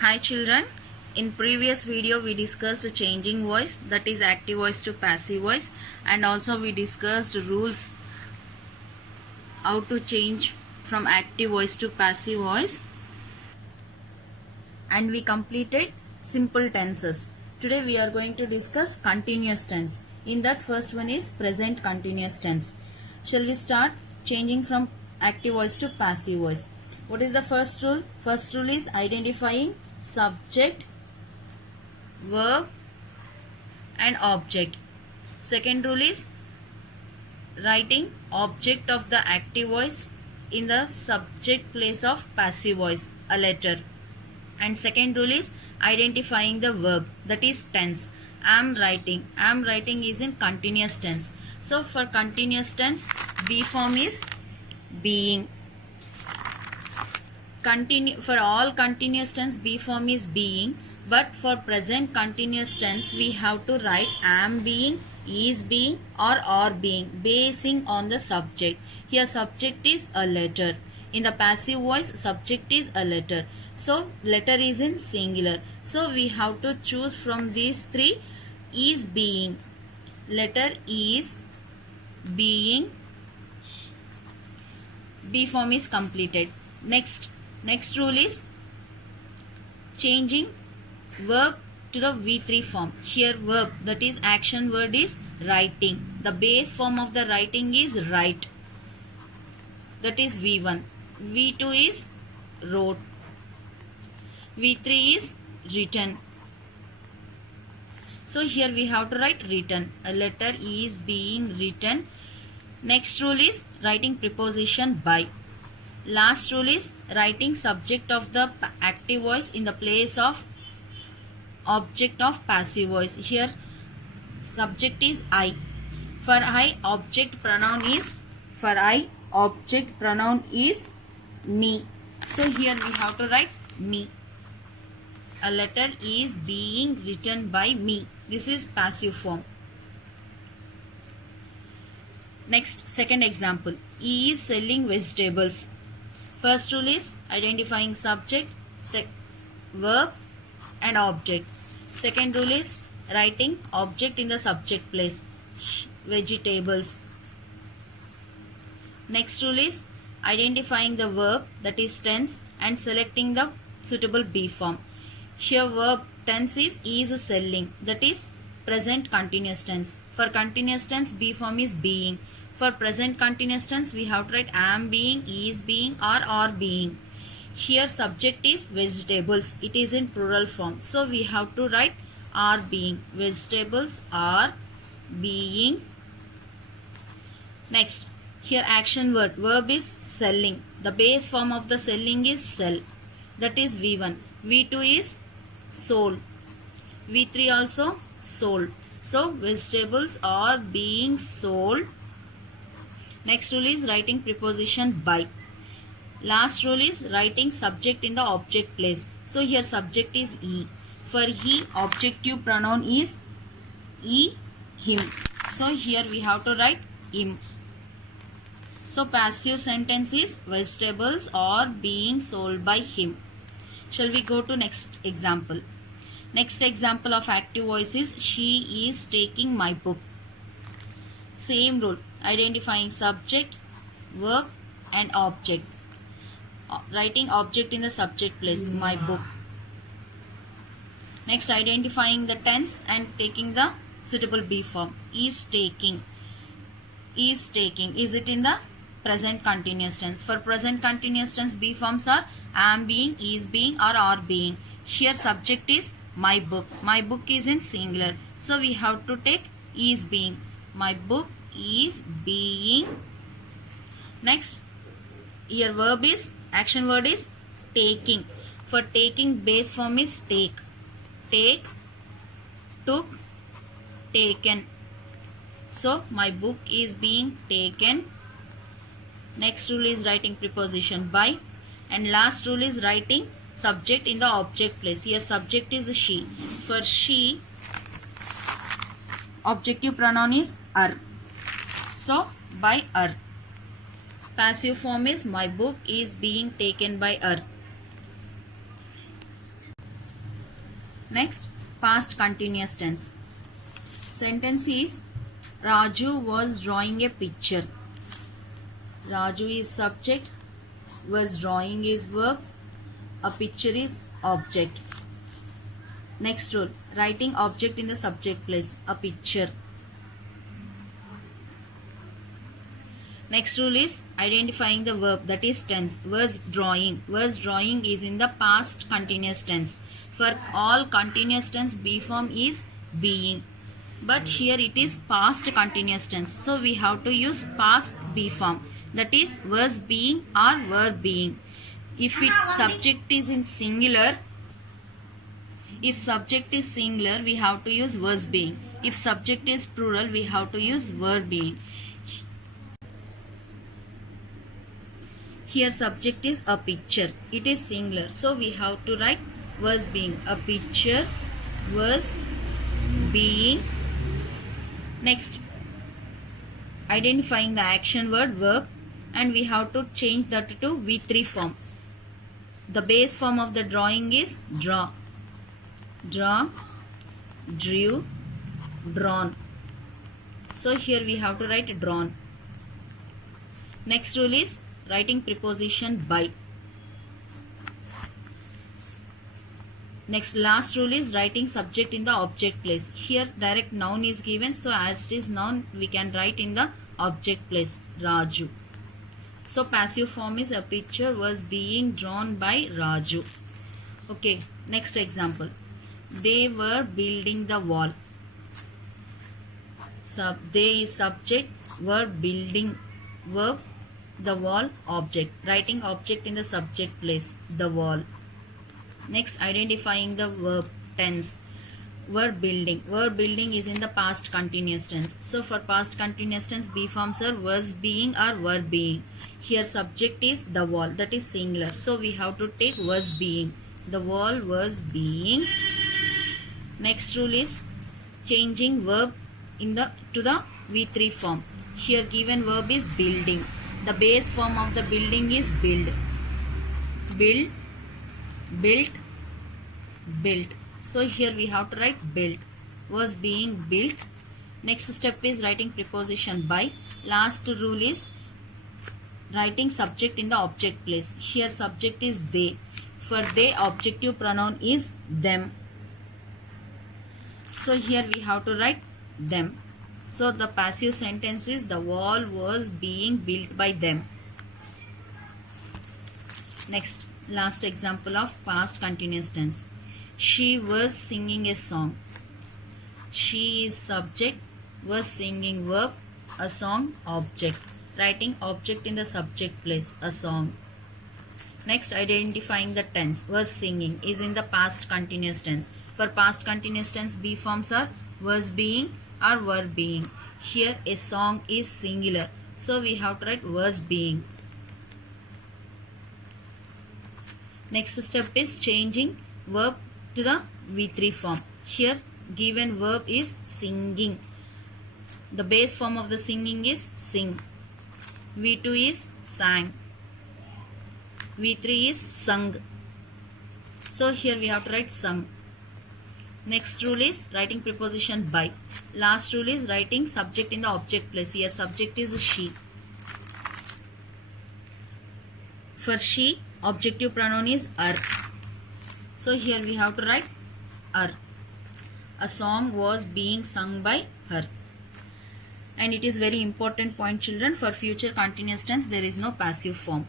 Hi children, in previous video we discussed changing voice, that is active voice to passive voice, and also we discussed rules how to change from active voice to passive voice, and we completed simple tenses. Today we are going to discuss continuous tense. In that, first one is present continuous tense. Shall we start changing from active voice to passive voice? What is the first rule? First rule is identifying subject, verb and object. Second rule is writing object of the active voice in the subject place of passive voice, a letter. And second rule is identifying the verb, that is tense. Am writing. Am writing is in continuous tense. So for continuous tense, be form is being. For all continuous tense, be form is being, but for present continuous tense we have to write am being, is being or are being, basing on the subject. Here subject is a letter. In the passive voice, subject is a letter. So letter is in singular. So we have to choose from these three. Is being. Letter is being. Be form is completed. Next rule is changing verb to the V3 form. Here verb, that is action word, is writing. The base form of the writing is write. That is V1. V2 is wrote. V3 is written. So here we have to write written. A letter is being written. Next rule is writing preposition by. Last rule is writing subject of the active voice in the place of object of passive voice. Here subject is I. For I, object pronoun is me. So here we have to write me. A letter is being written by me. This is passive form. Next, second example. He is selling vegetables. First rule is identifying subject, verb and object. Second rule is writing object in the subject place, vegetables. Next rule is identifying the verb, that is tense, and selecting the suitable be form. Here verb tense is selling, that is present continuous tense. For continuous tense, be form is being. For present continuous tense, we have to write am being, is being or are being. Here subject is vegetables. It is in plural form. So we have to write are being. Vegetables are being. Next, here action word. Verb is selling. The base form of the selling is sell. That is V1. V2 is sold. V3 also sold. So vegetables are being sold. Next rule is writing preposition by. Last rule is writing subject in the object place. So here subject is he. For he, objective pronoun is he, him. So here we have to write him. So passive sentence is vegetables are being sold by him. Shall we go to next example? Next example of active voice is she is taking my book. Same rule. Identifying subject, verb and object. Writing object in the subject place, my book. Next, identifying the tense and taking the suitable be form. Is taking. Is taking. Is it in the present continuous tense? For present continuous tense, be forms are am being, is being or are being. Here subject is my book. My book is in singular. So we have to take is being. My book is being. Next, here verb is, action word is taking. For taking, base form is take. Take, took, taken. So my book is being taken. Next rule is writing preposition by. And last rule is writing subject in the object place. Here subject is she. For she, objective pronoun is her. So by her. Passive form is my book is being taken by her. Next, past continuous tense. Sentence is Raju was drawing a picture. Raju is subject, was drawing is verb, a picture is object. Next rule, writing object in the subject place, a picture. Next rule is identifying the verb, that is tense. Was drawing. Was drawing is in the past continuous tense. For all continuous tense, be form is being. But here it is past continuous tense. So we have to use past be form. That is was being or were being. If subject is in singular, we have to use was being. If subject is plural, we have to use were being. Here subject is a picture. It is singular. So we have to write was being. A picture was being. Next, identifying the action word verb, and we have to change that to V3 form. The base form of the drawing is draw. Draw, drew, drawn. So here we have to write drawn. Next rule is writing preposition by. Next, last rule is writing subject in the object place. Here direct noun is given, so as it is noun we can write in the object place, Raju. So passive form is a picture was being drawn by Raju. Okay, next example. They were building the wall. They is subject, were building verb, the wall object. Writing object in the subject place, the wall. Next, identifying the verb tense. Were building. Were building is in the past continuous tense. So for past continuous tense, be forms are was being or were being. Here subject is the wall, that is singular. So we have to take was being. The wall was being. Next rule is changing verb to the V3 form. Here given verb is building. The base form of the building is build. Build, built, built. So here we have to write built. Was being built. Next step is writing preposition by. Last rule is writing subject in the object place. Here subject is they. For they, objective pronoun is them. So here we have to write them. So the passive sentence is the wall was being built by them. Next, last example of past continuous tense. She was singing a song. She is subject, was singing verb, a song object. Writing object in the subject place, a song. Next, identifying the tense. Was singing is in the past continuous tense. For past continuous tense, be forms are was being or were being. Here a song is singular, so we have to write was being. Next step is changing verb to the V3 form. Here given verb is singing. The base form of the singing is sing. V2 is sang. V3 is sung. So here we have to write sung. Next rule is writing preposition by. Last rule is writing subject in the object place. Here subject is she. For she, objective pronoun is er. So here we have to write er. A song was being sung by her. And it is very important point, children. For future continuous tense, there is no passive form.